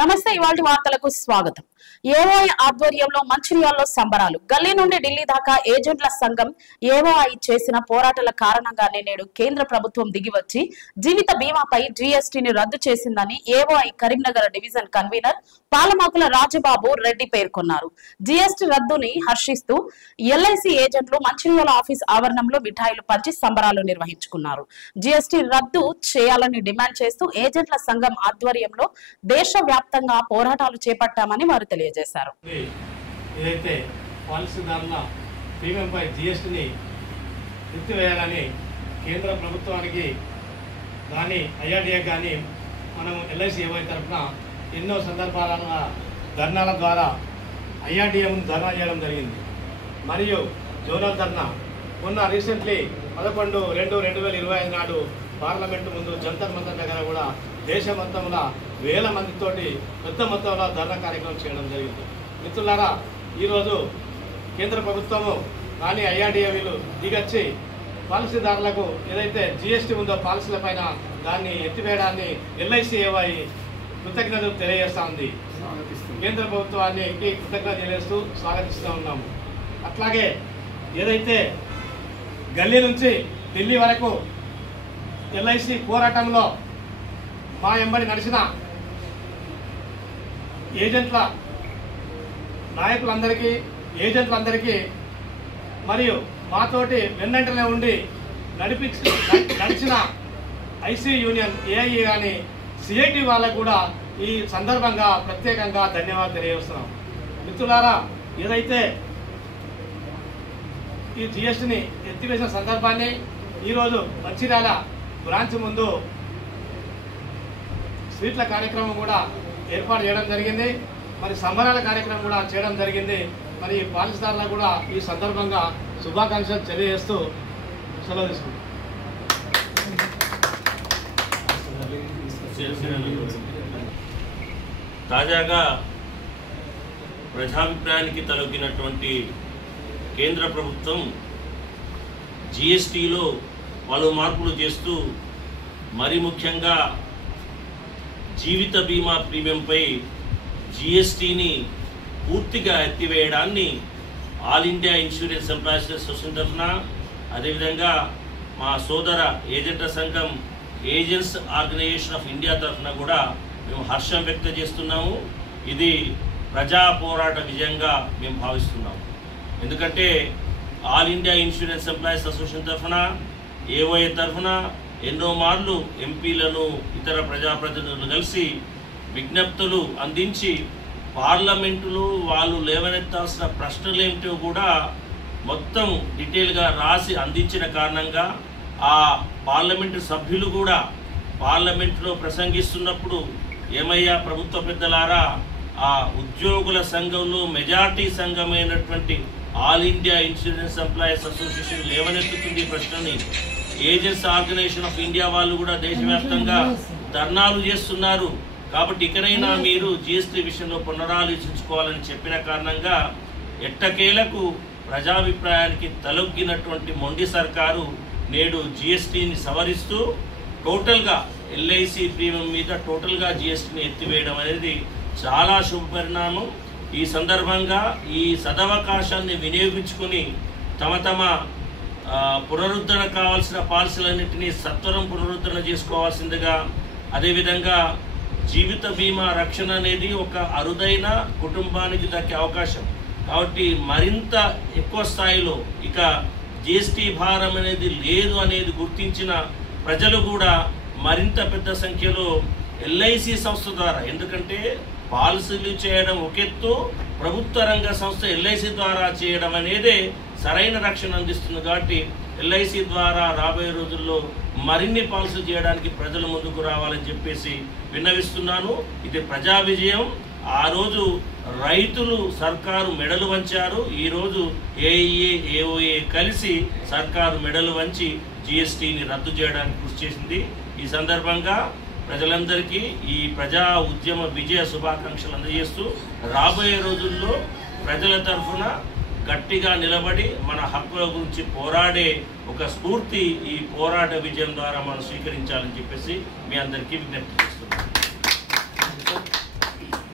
నమస్తే ఇవాల్టి వార్తలకు స్వాగతం. ఏఓఐ ఆధ్వర్యంలో మంచిర్యాలలో సంబరాలు. గల్లీ నుండి ఢిల్లీ దాకా ఏజెంట్ల సంఘం ఏఓఐ చేసిన పోరాటాల కారణంగానే నేడు కేంద్ర ప్రభుత్వం దిగివచ్చి జీవిత బీమాపై జీఎస్టీని రద్దు చేసిందని AOI Karimnagar division convener Palamakula Rajababu Reddy పేర్కొన్నారు. జీఎస్టీ రద్దుని హర్షిస్తూ ఎల్ఐసి ఏజెంట్లు మంచిర్యాల ఆఫీస్ ఆవరణంలో మిఠాయిలు పంచి సంబరాలు నిర్వహించుకున్నారు. జీఎస్టీ రద్దు చేయాలని డిమాండ్ చేస్తూ ఏజెంట్ల సంఘం ఆధ్వర్యంలో దేశవ్యాప్తంగా పోరాటాలు చేపట్టామని వారు తెలియజేశారు. ఏదైతే పాలసీదారుల ప్రీమియంపై జీఎస్టీని ఎత్తివేయాలని కేంద్ర ప్రభుత్వానికి కానీ ఐఆర్డీఏ కానీ మనం ఎల్ఐసి ఏవై తరఫున ఎన్నో సందర్భాల ధర్నాల ద్వారా ఐఆర్డీఏ ముందు ధర్నా చేయడం జరిగింది. మరియు జోనల్ ధర్నా మొన్న రీసెంట్లీ 11/2/2025 నాడు పార్లమెంటు ముందు జంతర్ మంతర్ దగ్గర కూడా దేశమంతంలో వేల మందితోటి పెద్ద మొత్తంలో ధర్నా కార్యక్రమం చేయడం జరిగింది. మిత్రులారా, ఈరోజు కేంద్ర ప్రభుత్వము కానీ ఐఆర్డీఏ వీళ్ళు దిగొచ్చి పాలసీదారులకు ఏదైతే జీఎస్టీ ఉందో పాలసీల పైన దాన్ని ఎత్తివేయడాన్ని ఎల్ఐసి ఏవై కృతజ్ఞతలు తెలియజేస్తూ ఉంది. కేంద్ర ప్రభుత్వానికి కృతజ్ఞత తెలియజేస్తూ స్వాగతిస్తూ ఉన్నాము. అట్లాగే ఏదైతే గల్లీ నుంచి ఢిల్లీ వరకు ఎల్ఐసి పోరాటంలో మా వెంబడి నడిచిన ఏజెంట్ల నాయకులందరికీ ఏజెంట్లందరికీ మరియు మాతోటి వెన్నంటనే ఉండి నడిచిన ఐసీ యూనియన్ ఏఐఏ కానీ సిఐటి వాళ్ళకు కూడా ఈ సందర్భంగా ప్రత్యేకంగా ధన్యవాదాలు తెలియజేస్తున్నాం. మిత్రులారా, ఏదైతే ఈ జీఎస్టీని ఎత్తివేసిన సందర్భాన్ని ఈరోజు మంచిర్యాల బ్రాంచ్ ముందు స్వీట్ల కార్యక్రమం కూడా ఏర్పాటు చేయడం జరిగింది. మరి సంబరాల కార్యక్రమం కూడా చేయడం జరిగింది. మరి పాలసీదారులకు కూడా ఈ సందర్భంగా శుభాకాంక్షలు తెలియజేస్తూ సెలవు తీసుకుంటాం. తాజాగా ప్రజాభిప్రాయానికి తలొగ్గినటువంటి కేంద్ర ప్రభుత్వం జీఎస్టీలో పలు మార్పులు చేస్తూ మరి ముఖ్యంగా జీవిత బీమా ప్రీమియంపై జీఎస్టీని పూర్తిగా ఎత్తివేయడాన్ని All India Insurance Employees Association తరఫున, అదేవిధంగా మా సోదర ఏజెంట్ల సంఘం ఏజెంట్స్ ఆర్గనైజేషన్ ఆఫ్ ఇండియా తరఫున కూడా మేము హర్షం వ్యక్తం చేస్తున్నాము. ఇది ప్రజా పోరాట విజయంగా మేము భావిస్తున్నాము. ఎందుకంటే all India Insurance Employees Association తరఫున ఏఓఐ తరఫున ఎన్నో మార్లు ఎంపీలను ఇతర ప్రజాప్రతినిధులు కలిసి విజ్ఞప్తులు అందించి పార్లమెంటులో వాళ్ళు లేవనెత్తాల్సిన ప్రశ్నలు ఏమిటో కూడా మొత్తం డీటెయిల్గా రాసి అందించిన కారణంగా ఆ పార్లమెంటు సభ్యులు కూడా పార్లమెంటులో ప్రసంగిస్తున్నప్పుడు ఏమయ్యా ప్రభుత్వ పెద్దలారా, ఆ ఉద్యోగుల సంఘంలో మెజార్టీ సంఘమైనటువంటి All India Insurance Employees Association లేవనెత్తుతుంది ప్రశ్నని. ఏజెంట్స్ ఆర్గనైజేషన్ ఆఫ్ ఇండియా వాళ్ళు కూడా దేశవ్యాప్తంగా ధర్నాలు చేస్తున్నారు. కాబట్టి ఇకనైనా మీరు జీఎస్టీ విషయంలో పునరాలోచించుకోవాలని చెప్పిన కారణంగా ఎట్టకేలకు ప్రజాభిప్రాయానికి తలొగ్గినటువంటి మొండి సర్కారు నేడు జీఎస్టీని సవరిస్తూ టోటల్గా ఎల్ఐసి ప్రీమియం మీద టోటల్గా జీఎస్టీని ఎత్తివేయడం అనేది చాలా శుభ పరిణామం. ఈ సందర్భంగా ఈ సదవకాశాన్ని వినియోగించుకొని తమ పునరుద్ధరణ కావాల్సిన పాలసీలన్నింటినీ సత్వరం పునరుద్ధరణ చేసుకోవాల్సిందిగా, అదేవిధంగా జీవిత బీమా రక్షణ అనేది ఒక అరుదైన కుటుంబానికి దక్కే అవకాశం కాబట్టి మరింత ఎక్కువ స్థాయిలో ఇక జీఎస్టీ భారం అనేది లేదు అనేది గుర్తించిన ప్రజలు కూడా మరింత పెద్ద సంఖ్యలో ఎల్ఐసి సంస్థ ద్వారా, ఎందుకంటే పాలసీలు చేయడం ఒకెత్తు, ప్రభుత్వ రంగ సంస్థ ఎల్ఐసి ద్వారా చేయడం అనేది సరైన రక్షణ అందిస్తుంది. కాబట్టి ఎల్ఐసి ద్వారా రాబోయే రోజుల్లో మరిన్ని పాలసీలు చేయడానికి ప్రజలు ముందుకు రావాలని చెప్పేసి విన్నవిస్తున్నాను. ఇది ప్రజా విజయం. ఆ రోజు రైతులు సర్కారు మెడలు వంచారు. ఈరోజు ఏఐఏ ఏఓఏ కలిసి సర్కారు మెడలు వంచి జీఎస్టీని రద్దు చేయడానికి కృషి చేసింది. ఈ సందర్భంగా ప్రజలందరికీ ఈ ప్రజా ఉద్యమ విజయ శుభాకాంక్షలు అందజేస్తూ రాబోయే రోజుల్లో ప్రజల తరఫున గట్టిగా నిలబడి మన హక్కుల గురించి పోరాడే ఒక స్ఫూర్తి ఈ పోరాట విజయం ద్వారా మనం స్వీకరించాలని చెప్పేసి మీ అందరికీ విజ్ఞప్తి చేస్తున్నాం.